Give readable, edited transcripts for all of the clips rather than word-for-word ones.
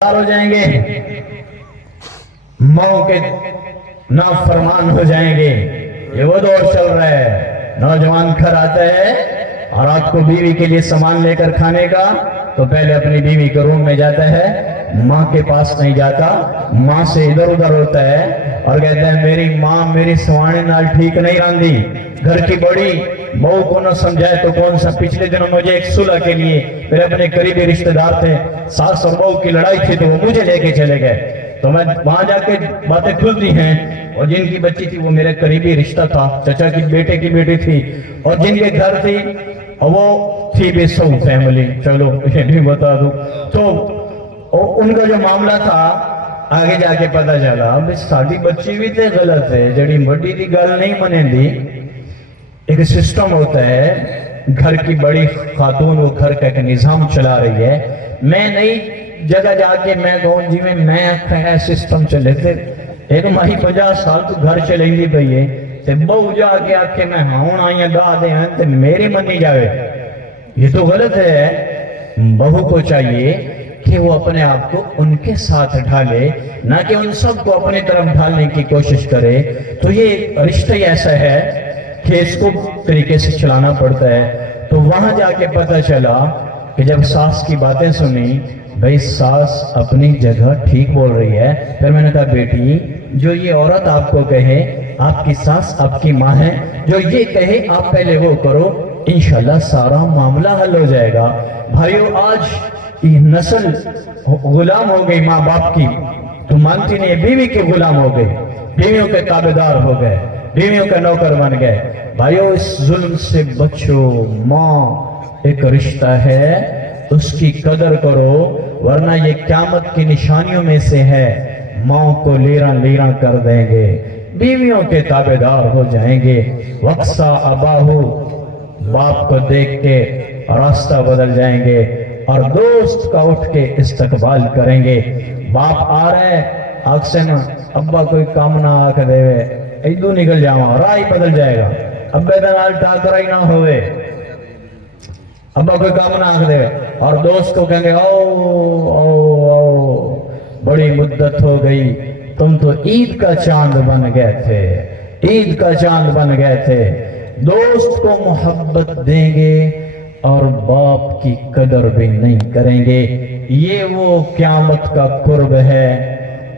हो जाएंगे, माओ के नाफरमान हो जाएंगे। ये वो दौर चल रहा है। नौजवान घर आता है और रात को बीवी के लिए सामान लेकर खाने का, तो पहले अपनी बीवी के रूम में जाता है, माँ के पास नहीं जाता, माँ से इधर उधर होता है और कहता है मेरी माँ मेरी सवाने नाल ठीक नहीं रांधी। घर की बड़ी बहू को न समझाए तो कौन सा। पिछले दिनों मुझे एक सुलह के लिए मेरे अपने करीबी रिश्तेदार थे, सास और बहू की लड़ाई थी, तो वो मुझे लेके चले गए। तो मैं वहां जाके बातें खुलती हैं, और जिनकी बच्ची थी वो मेरे करीबी रिश्ता था, चाचा की बेटे की बेटी थी, और जिनके घर थी और वो थी बेसौ फैमिली। चलो ये भी बता दूं तो उनका जो मामला था, आगे जाके पता चला साडी बच्ची भी तो गलत है, जड़ी बड़ी की गल नहीं मनेंदी। एक सिस्टम होता है, घर की बड़ी खातून वो घर का एक निजाम चला रही है। मैं नई जगह जाके मैं कहूँ जी में मैं सिस्टम चले थे, एक माही 50 साल तो घर चलेंगी पई है, ते बहू जाके आके मैं हाउन आइया गा दे हैं ते मेरी मनी जावे, ये तो गलत है। बहू को चाहिए कि वो अपने आप को उनके साथ ढाले, ना कि उन सबको अपनी तरफ ढालने की कोशिश करे। तो ये रिश्ता ही ऐसा है कि इसको तरीके से चलाना पड़ता है। तो वहां जाके पता चला कि जब सास की बातें सुनी, भाई सास अपनी जगह ठीक बोल रही है। फिर मैंने कहा बेटी, जो ये औरत आपको कहे आपकी सास आपकी माँ है, जो ये कहे आप पहले वो करो, इंशाल्लाह सारा मामला हल हो जाएगा। भाइयों, आज ये नस्ल गुलाम हो गई माँ बाप की, तो मानती नहीं, बीवी के गुलाम हो गए, बीवियों के ताबेदार हो गए, बीवियों के नौकर बन गए। भाइयों, इस जुल्म से बचो। माँ एक रिश्ता है, उसकी कदर करो, वरना ये क़यामत की निशानियों में से है। माँ को लीरा लीरा कर देंगे, बीवियों के ताबेदार हो जाएंगे। वक्सा अबाहू, बाप को देख के रास्ता बदल जाएंगे, और दोस्त का उठ के इस्तकबाल करेंगे। बाप आ रहे आग से ना, अब्बा कोई काम ना आख देवे, इधू निकल जावा, राह ही बदल जाएगा। अब्बे दनाल टाकरा ही ना होवे, अब्बा कोई काम ना आख देवे, और दोस्त को कहेंगे ओ बड़ी मुद्दत हो गई, तुम तो ईद का चांद बन गए थे, ईद का चांद बन गए थे। दोस्त को मोहब्बत देंगे और बाप की कदर भी नहीं करेंगे। ये वो क़यामत का कुर्ब है,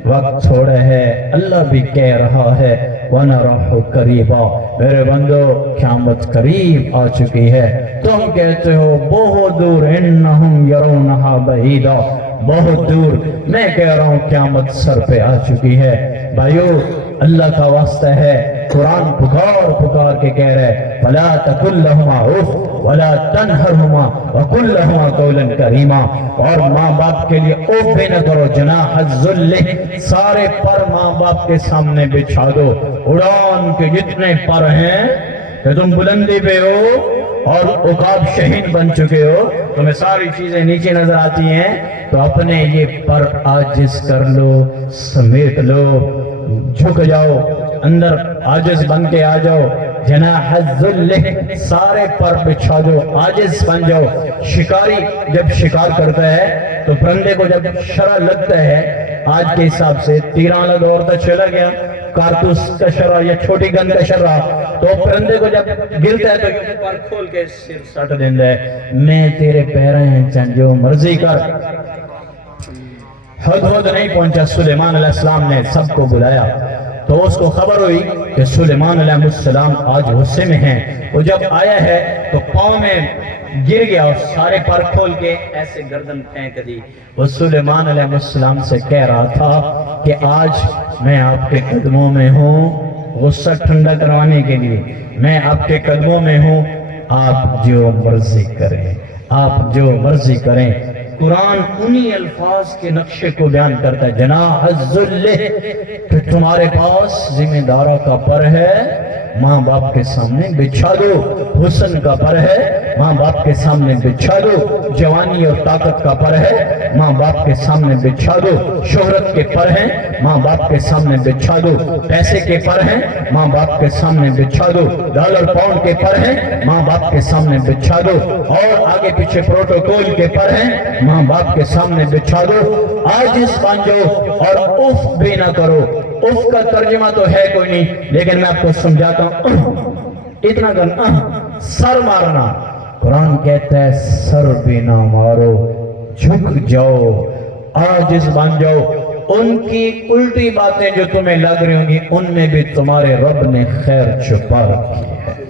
वक्त थोड़ा है। अल्लाह भी कह रहा है वनरहु करीबा, मेरे बंदो क़यामत करीब आ चुकी है। तुम कहते हो बहुत दूर, इन्नहुम यरौनहा बईदा, बहुत दूर। मैं कह रहा हूँ क़यामत सर पे आ चुकी है। भाइयों, अल्लाह का वास्ता है, कुरान पुकार पुकार के कह रहे फला तकुल लहुमा उफ वला तनहरहुमा वकुल लहुमा कौलन करीमा। और माँ बाप के लिए उफ भी न करो, जनाहज़ुल्ल, सारे पर माँ बाप के सामने बिछा दो। उड़ान के जितने पर हैं कि तुम बुलंदी पे हो और उकाब शहीन बन चुके हो, तुम्हें सारी चीजें नीचे नजर आती हैं, तो अपने ये पर आजिज कर लो, समेट लो, झुक जाओ, अंदर आजिज बन के आ जाओ। जनाहज़ुल्ल, सारे पर बिछा दो, आजिज बन जाओ। शिकारी जब शिकार करता है तो परिंदे को जब शरा लगता है, आज के हिसाब से तीर वाला दौर तक चला गया, कारतूस का शरा या छोटी गन का शरा, तो परिंदे को जब गिरता है तो पर खोल के सिर सट देता है, मैं तेरे पैर हैं, जो मर्जी कर। हद नहीं पहुंचा, सुलेमान अलैहिस्सलाम ने सबको बुलाया, तो उसको खबर हुई कि सुलेमान अलैहिस्सलाम आज गुस्से में हैं। वो जब आया है तो पाँव में गिर गया और सारे पर खोल के ऐसे गर्दन फेंक दी। वो सुलेमान अलैहिस्सलाम से कह रहा था कि आज मैं आपके कदमों में हूँ, गुस्सा ठंडा करवाने के लिए मैं आपके कदमों में हूँ, आप जो मर्जी करें, आप जो मर्जी करें। कुरान उन्हीं अल्फाज के नक्शे को बयान करता है, जनाहज़ुल्ल, तो तुम्हारे पास जिम्मेदारा का पर है, माँ बाप के सामने बिछा दो। हुस्न का पर है, माँ बाप के सामने बिछा दो। जवानी और ताकत का पर है, माँ बाप के सामने बिछा दो। शोहरत के पर हैं, माँ बाप के सामने बिछा दो। पैसे के पर हैं, माँ बाप के सामने बिछा दो। डॉलर पाउंड के पर हैं, माँ बाप के सामने बिछा दो। और आगे पीछे प्रोटोकॉल के पर हैं, माँ बाप के सामने बिछा दो। आजिज़ बन जाओ और उफ भी ना करो। उफ का तर्जुमा तो है कोई नहीं, लेकिन मैं आपको समझाता हूं। इतना करना, सर मारना। कुरान कहता है सर भी ना मारो, झुक जाओ, आजिज़ बन जाओ। उनकी उल्टी बातें जो तुम्हें लग रही होंगी, उनमें भी तुम्हारे रब ने खैर छुपा रखी है।